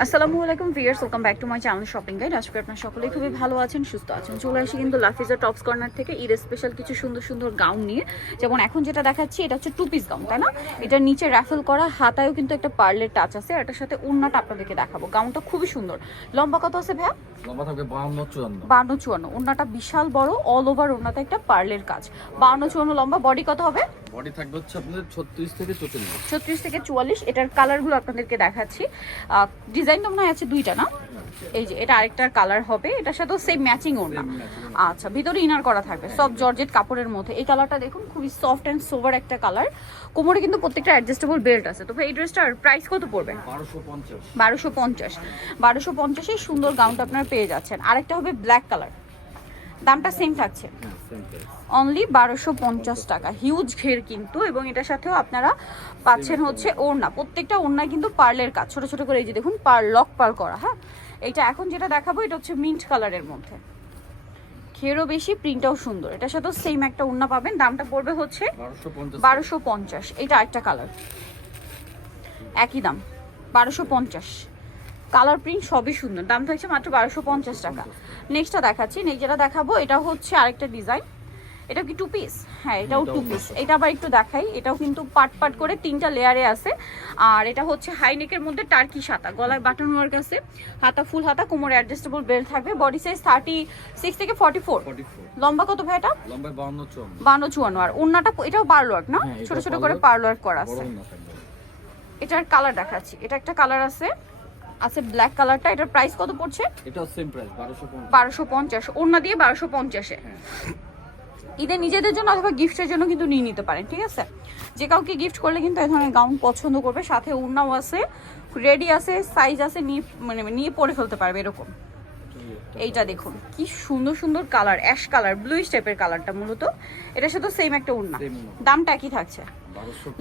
আসসালামু আলাইকুম viewers, welcome back to my channel shopping guide. আজকে আপনারা সকলেই খুবই ভালো আছেন, সুস্থ আছেন। চলে আসি কিন্তু লাফিজা টপস কর্নার থেকে ঈদ স্পেশাল কিছু সুন্দর সুন্দর গাউন নিয়ে। যেমন এখন যেটা দেখাচ্ছি এটা হচ্ছে টু পিস গাউন, তাই না? এটা নিচে র্যাফেল করা, হাতায়ও কিন্তু একটা পার্লের টাচ আছে। এটার সাথে ওড়নাটা আপনাদেরকে দেখাবো। গাউনটা খুবই সুন্দর। লম্বা কত আছে ভাইয়া? লম্বা থাকবে 52-54। 52-54। ওড়নাটা বিশাল বড়, অল ওভার ওড়নাতে একটা পার্লের কাজ। 52-54 লম্বা। বডি কত হবে? বডি থাকবে হচ্ছে আপনাদের 36 থেকে 44। 36 থেকে 44। এটার কালারগুলো আপনাদেরকে দেখাচ্ছি। ডিজাইন তো মনে হয় আছে দুইটা, না? এই যে এটা আরেকটার কালার হবে, এটার সাথেও সেম ম্যাচিং ওড়না। আচ্ছা, ভিতরে ইনার করা থাকবে সব জর্জেট কাপড়ের মধ্যে। এই কালারটা দেখুন, খুবই সফট অ্যান্ড সোভার একটা কালার। কোমরে কিন্তু প্রত্যেকটা অ্যাডজাস্টেবল বেল্ট আছে। তবে এই ড্রেসটার প্রাইস কত পড়বে? 1250। 1250 সুন্দর গাউনটা আপনারা পেয়ে যাচ্ছেন। আরেকটা হবে ব্ল্যাক কালার, দামটা সেম থাকছে, অনলি 1250 টাকা। হিউজ ঘের কিন্তু, এবং এটার সাথেও আপনারা পাচ্ছেন হচ্ছে ওড়না। প্রত্যেকটা ওড়নায় কিন্তু পার্লের কাজ, ছোট ছোট করে এই যে দেখুন লক পার্ল করা। হ্যাঁ, এটা এখন যেটা দেখাবো এটা হচ্ছে মিন্ট কালারের মধ্যে, ঘেরও বেশি, প্রিন্টটাও সুন্দর। এটার সাথেও সেম একটা ওড়না পাবেন। দামটা পড়বে হচ্ছে 1250। এটা একটা কালার, একই দাম 1250। কালার প্রিন্ট সবই সুন্দর, দাম থাকছে মাত্র 1250 টাকা। নেক্সটটা দেখাচ্ছি, যেটা দেখাবো এটা হচ্ছে আরেকটা ডিজাইন। এটা কি টু পিস? হ্যাঁ, এটাও টু পিস। এটা আবার একটু দেখাই, এটাও কিন্তু পার্ট পার্ট করে 3টা লেয়ারে আছে। আর এটা হচ্ছে হাই নেকের মধ্যে টার্কি হাতা, গলায় বাটন ওয়ার্ক আছে, হাতা ফুল হাতা, কোমরে অ্যাডজাস্টেবল বেল্ট থাকবে। বডি সাইজ 36 থেকে 44। লম্বা কত ভাই এটা? লম্বা 52-54। 52-54। আর ওড়নাটা এটাও পার্ল ওয়ার্ক, না? ছোট ছোট করে পার্ল ওয়ার্ক করা আছে। এটার কালার দেখাচ্ছি, এটা একটা কালার আছে ব্ল্যাক কালারটা। এটার প্রাইস কত পড়ছে? এটাও সেম প্রাইস 1250। ওড়না দিয়ে 1250-এ। ঈদের নিজেদের জন্য অথবা গিফটের জন্য কিন্তু নিয়ে নিতে পারেন, ঠিক আছে? যে কাউকে গিফট করলে কিন্তু এই ধরনের গাউন পছন্দ করবে। সাথে ওড়নাও আছে, রেডি আছে, সাইজ আছে, নিয়ে পরে ফেলতে পারবে এরকম। এইটা দেখুন কি সুন্দর সুন্দর কালার, অ্যাশ কালার, ব্লুইশ টাইপের কালারটা মূলত। এটার সাথে সেম একটা ওড়না। দামটা কি থাকছে?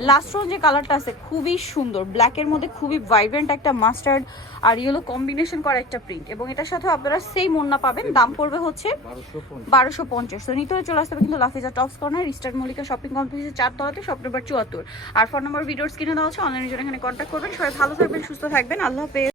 লাস্ট রোন যে কালারটা আছে খুবই সুন্দর, ব্ল্যাকের মধ্যে খুবই ভাইব্রেন্ট একটা মাস্টার্ড আর ইয়েলো কম্বিনেশন করা একটা প্রিন্ট, এবং এটার সাথে আপনারা সেম ওড়না পাবেন। দাম পড়বে হচ্ছে 1250। তো নিতে চলে আসতে হবে কিন্তু Lafiza tops corner, eastern Mallika shopping কমপ্লেক্সের 4 তলাতে, শপ নম্বর 74। আর ফোন নম্বর ভিডিওস কিনে দেওয়া হচ্ছে, অনলাইনের জন্য এখানে কন্ট্যাক্ট করবেন। সবাই ভালো থাকবেন, সুস্থ থাকবেন, আল্লাহ হাফেজ।